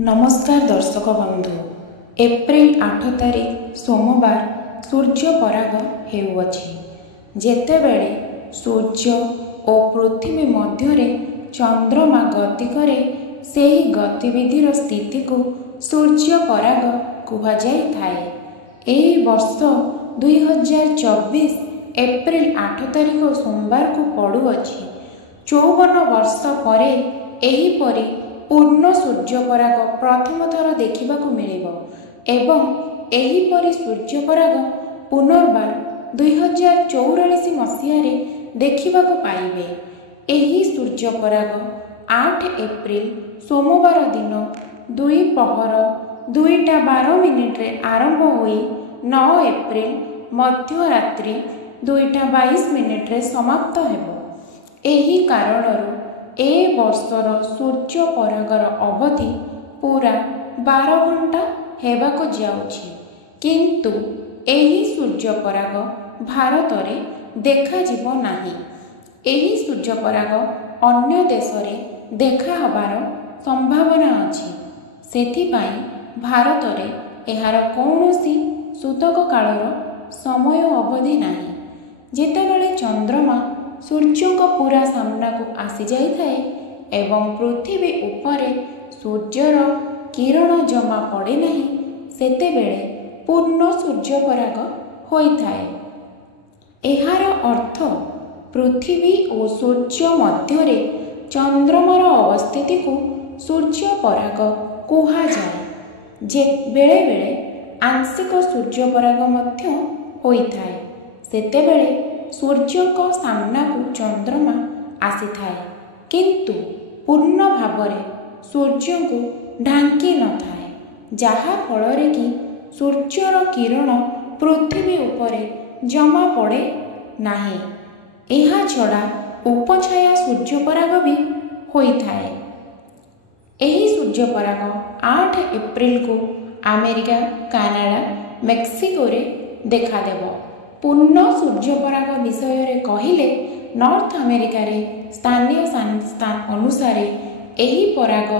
नमस्कार दर्शक बंधु। एप्रिल 8 तारिख सोमवार सूर्य पराग हेउअछि। जेतेबेले सूर्य और पृथ्वी मध्य चंद्रमा गति करे सेही गतिविधिर स्थिति को सूर्य पराग कुहा जाय थाए। एही वर्ष 2024 एप्रिल 8 तारिख सोमवार को पड़ुअछि। 54 वर्ष परे एहीपरि पूर्ण सूर्यपराग प्रथम थर देखा मिलिबो एवं एहीपरि सूर्यपराग पुनर्बार 2044 मसीह देखा पाइबे। एही सूर्यपराग 8 एप्रिल सोमवार दिन 2:12 आरंभ होई 9 एप्रिल मध्यरात्रि 2:22 समाप्त हेबो। एही कारणरू ए वर्षर सूर्य परागर अवधि पूरा 12 घंटा हेबाको जाउछि। किंतु एही सूर्य पराग भारत रे देखा जिवो नाही। एही सूर्य पराग अन्य देश रे देखा हबार संभावना अछि। सेथिपाई भारत रे एहार कौनसी सूतक कालर समय अवधि नाही। जेतेबेले चंद्रमा सूर्य को पूरा सामना को आसी जाई थाए एवं पृथ्वी उपरे सूर्यर किरण जमा पड़े नहीं, सेतेबेले पूर्ण सूर्य पराग होई थाए। एहार अर्थ पृथ्वी और सूर्य मध्य चंद्रमार अवस्थिति को सूर्य पराग कुहा जाए। जे बेले बेले आंशिक सूर्य पराग मध्य होई थाए। सेतेबेले सूर्य को सामना को चंद्रमा आसी थाए, किंतु पूर्ण भावरे सूर्य को ढांकी न थाए, जहा फल कि सूर्यर किरण पृथ्वी उपरे जमा पड़े नाही। एहा छड़ा उपछाया सूर्य पराग भी होई थाए। एही सूर्य पराग 8 एप्रिल को अमेरिका, कनाडा, मेक्सिको रे देखा देबो। पूर्ण सूर्य पराग विषय रे कहिले नॉर्थ अमेरिका रे स्थानीय स्थान अनुसार एही पराग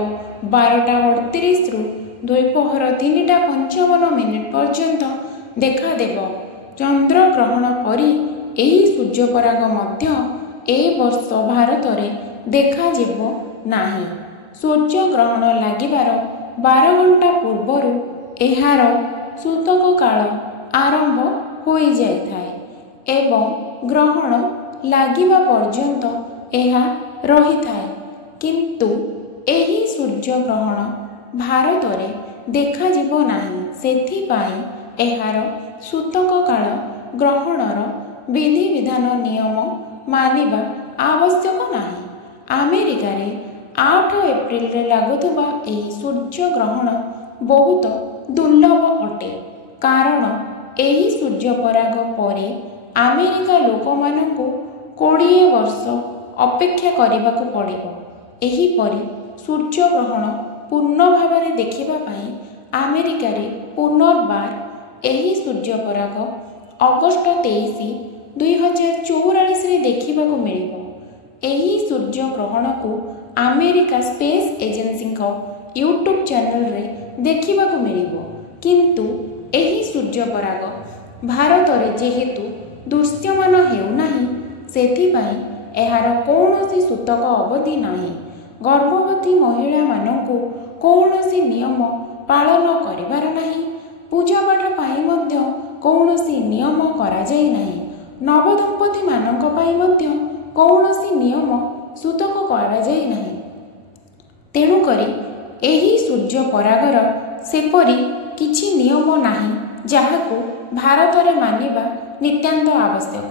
12:38 रु द्विपहर 3:55 पर्यंत देखा देबो। चंद्र ग्रहण परी एही सूर्य पराग मध्य ए वर्ष भारत रे देखा जिवो नाही। सूर्य ग्रहण लागिबार 12 घंटा पूर्वरु एहार सूतक काल आरंभ होई जाय थाए एवं ग्रहण लागिबा पर्यंत एहा रही थाए। किंतु एही सूर्य ग्रहण भारत रे देखा जिवो नाही। सेथिपाई एहार सूतक काल ग्रहणर विधि विधान नियम मानिबा आवश्यक नाही। अमेरिका रे 8 एप्रिल रे लागुथुबा एही सूर्य ग्रहण बहुत दुर्लभ अटे, कारण एही सूर्य पराग परे अमेरिका लोक मानकु 20 वर्ष अपेक्षा करबाकू पड़िबो। एही परी सूर्य ग्रहण पूर्ण भाव देखिबा पाई अमेरिका रे पुनर्बार एही सूर्य पराग अगस्त 23, 2044 रे देखिबाकू मिलिबो। एही सूर्य ग्रहण को अमेरिका स्पेस एजेंसी को यूट्यूब चैनल रे देखिबाकू मिलिबो। किंतु एही सूर्य पराग भारत रे जेहेतु दृश्यमान हेउनाही, सेथिपाई एहार कौनसी सूतक अवधि नाही। गर्भवती महिला मानकु कौनसी नियम पालन करिबार नाही। पूजा पाठ पाई मध्य कौनसी नियम करा जाय नाही। नवदंपति मानक पाई मध्य कौनसी नियम सूतक करा जाय नाही। तेणु करी एही सूर्य परागर सेपरी किछि नियम नाही, जाहाकू भारत रे मानिबा नित्यांत आवश्यक।